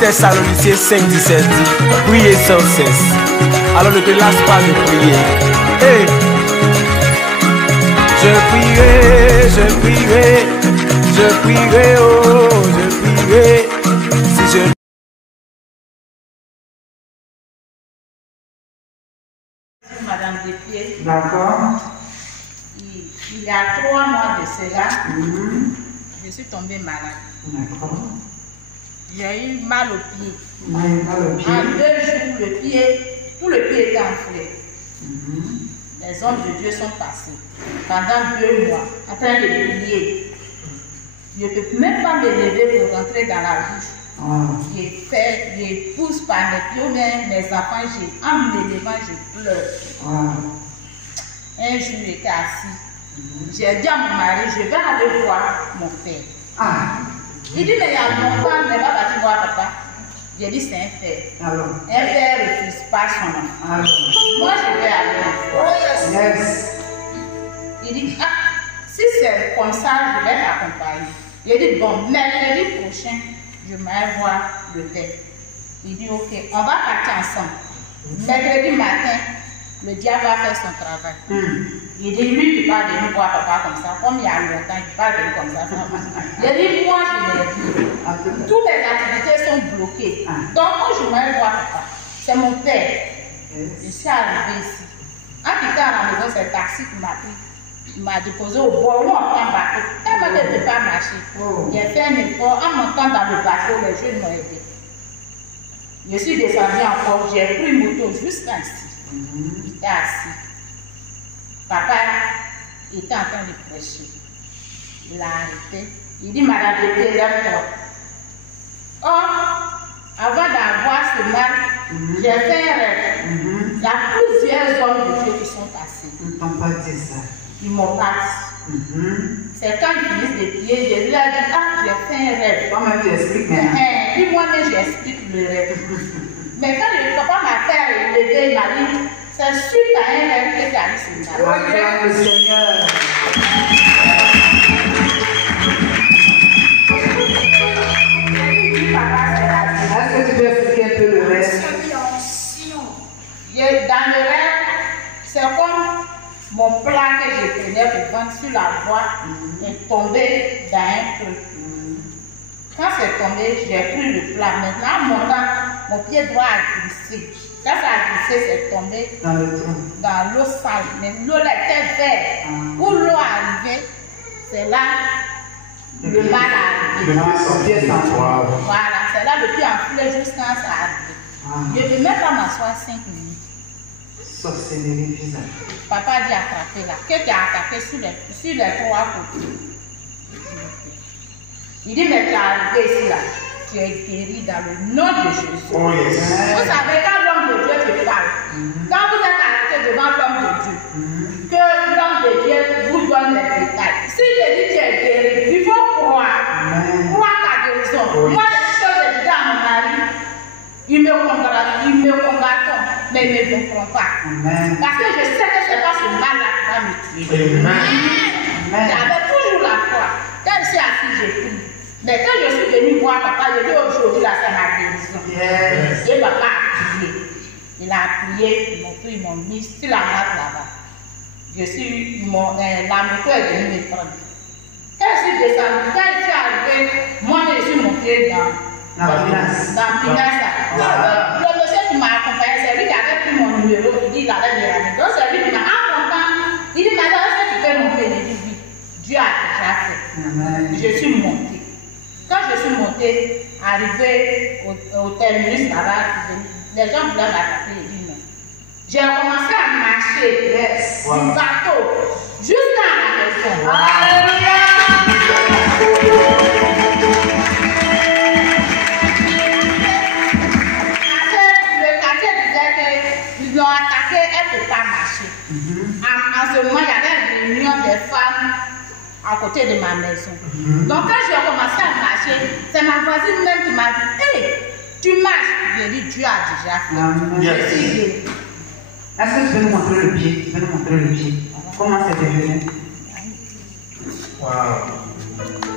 Thessaloniciens 5:17 dit, priez sans cesse. Alors ne te lasse pas de prier. Hey. Je prierai, oh, je prierai. Si je... Madame Despier. D'accord. Il y a 3 mois de cela, je suis tombée malade. D'accord. J'ai eu mal au pied. Mal au pied. En 2 jours, tout le pied était enflé. Les hommes de Dieu sont passés pendant 2 mois en train de prier. Je ne peux même pas me lever pour rentrer dans la douche. Je pousse par mes pieds, mes enfants, en me levant, je pleure. Un jour, j'étais assis. J'ai dit à mon mari, je vais aller voir mon père. Il dit, mais il y a longtemps, mais va partir voir papa. J'ai dit, c'est un père. Un père ne refuse pas son enfant. Moi, je vais aller. Il dit, si c'est comme ça, je vais t'accompagner. J'ai dit, bon, mercredi prochain, je vais voir le père. Il dit, ok, on va partir ensemble. Mercredi matin, le diable va faire son travail. Il dit, lui, tu vas venir voir papa comme ça. Comme il y a longtemps, tu vas venir comme ça. Il dit, moi, je l'ai vu. Toutes mes activités sont bloquées. Donc, quand je vais voir papa, c'est mon père. Je suis arrivé ici. En quittant à la maison, c'est le taxi qui m'a pris. Il m'a déposé au bord, où on prend bateau. Elle m'a dit de ne pas marcher. J'ai fait un effort. En montant dans le bateau, les jeunes m'ont aidé. Je suis descendu encore, j'ai pris une moto jusqu'à ici. J'étais assis. Papa était en train de prêcher. Il a arrêté. Il dit, Madame Despier, lève-toi. Or, avant d'avoir ce mal, j'ai fait un rêve. Il y a plusieurs hommes de Dieu qui sont passés. Ils ne t'ont pas dit ça. Ils m'ont pas dit. C'est quand ils finissent de prier, je lui ai dit, j'ai fait un rêve. Toi-même, tu expliques maintenant. Puis moi-même, j'explique le rêve. Mais quand le papa m'a fait lever, il m'a dit, c'est suite à un rêve que tu as eu ce matin. Acclame le Seigneur. Est-ce que tu peux expliquer un peu le rêve? Dans le rêve, c'est comme mon plat que je prenais pour vendre sur la voie est tombé dans un truc. Quand c'est tombé, j'ai pris le plat. Maintenant, en montant, mon pied droit a glissé. Quand ça a glissé, c'est tombé dans l'eau sale. Mais l'eau était verte. Où l'eau est arrivée, c'est là le mal a arrivé. Voilà, c'est là le pied enflé jusqu'à ça arrive. Je ne peux même pas m'asseoir 5 minutes. Sorcellerie bizarre. Papa dit attraper là. Que tu as attaqué sur les 3 côtés. Il dit, mais tu es arrivé ici là. Tu es guéri dans le nom de Jésus. Vous savez, quand l'homme de Dieu te parle, quand vous êtes arrêté devant l'homme de Dieu, que l'homme de Dieu vous donne les détails. Si je dis que tu es guéri, il faut croire. Croire ta guérison. Moi, je dis à mon mari, il me congratule, mais il ne me comprend pas. Parce que je sais que ce n'est pas ce mal-là qui va me tuer. J'avais toujours la foi. Quand je suis assis, j'ai pris. Mais quand je suis venu voir papa, je dis aujourd'hui, là, c'est ma guérison. Et papa a prié. Il a prié, ils m'ont mis sur la masse là-bas. La moto est venue me prendre. Quand je suis descendu, quand je suis arrivé, moi, je suis monté dans Pinasse. Le monsieur qui m'a accompagné, c'est lui qui avait pris mon numéro, il dit qu'il allait me ramener. Donc c'est lui qui m'a accompagné. Il dit, madame, est-ce que tu peux monter? Il dit, oui. Dieu a déjà fait. Je suis montée. Quand je suis montée, arrivé au terminus là-bas, les gens voulaient m'attraper. Il dit non. J'ai commencé à marcher du bateau jusqu'à la maison. Alléluia! Ils l'ont attaqué, elle ne peut pas marcher. En ce moment, il y avait une réunion des femmes à côté de ma maison. Donc, quand j'ai commencé à marcher, c'est ma voisine même qui m'a dit, hey, tu marches. J'ai dit, Dieu a déjà fait. Je suis guérie. Est-ce que tu peux nous montrer le pied? Comment c'est devenu?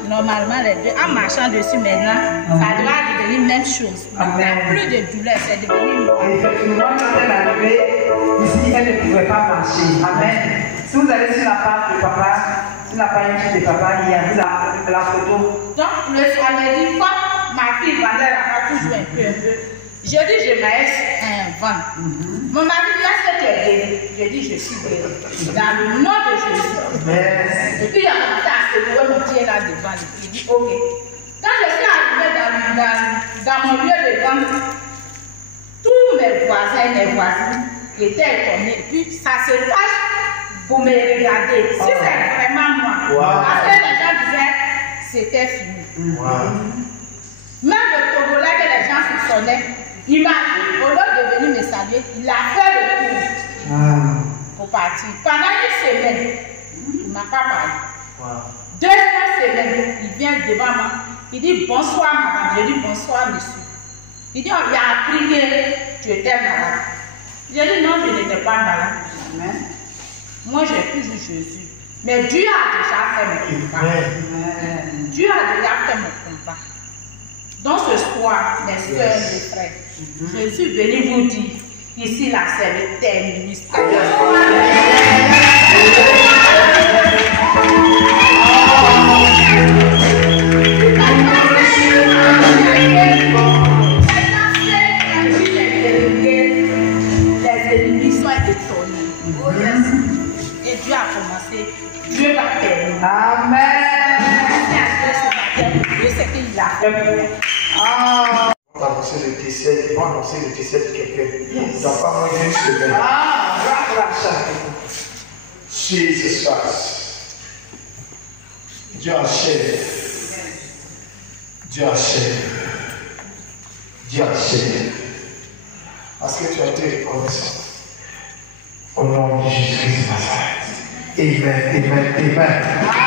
Normalement, les deux, en marchant dessus maintenant, ça doit devenir même chose. Amen. Plus de douleur, c'est devenu noir. Effectivement, quand elle est arrivée, ici, elle ne pouvait pas marcher. Amen. Si vous allez sur la page de papa, sur la page de papa, il y a la photo. Donc, le samedi, comme ma fille vendait là-bas toujours un peu. Je dis, je m'aisse un vent. Mon mari dit, est-ce que tu es guéri? Je dis, je suis guéri. Dans le nom de Jésus. Et puis, il a commencé à se lever, mon pied là devant. Il dit, ok. Quand je suis arrivée dans mon lieu de vente, tous mes voisins et mes voisines étaient étonnés. Et puis, ça se cache pour me regarder. Si c'est vraiment moi. Parce que les gens disaient, c'était fini. Même le Togolais que les gens soupçonnaient, il m'a dit, au lieu de venir me saluer, il a fait le tour pour partir. Pendant une semaine, il ne m'a pas parlé. Deuxième semaine, il vient devant moi. Il dit bonsoir madame. Je dis bonsoir monsieur. Il dit on lui a appris que tu étais malade. Je dis non, je n'étais pas malade. Amen. Moi j'ai toujours Jésus. Mais Dieu a déjà fait mon combat. Dieu a déjà fait mon combat. Donc ce soir, mes soeurs et mes frères, je suis venu vous dire, ici là c'est le terminus. Les ennemis sont étonnés. Et Dieu a commencé, Dieu va terminer. Amen. Dieu c'est qu'il a fait. On va annoncer le décès, il va annoncer le décès de quelqu'un. Il n'y a pas moins d'une semaine. Jesus Christ. Dieu achève. Dieu achève. Dieu achève. Parce que tu as été reconnaissant. Au nom de Jésus-Christ de Nazareth. Amen, amen, amen.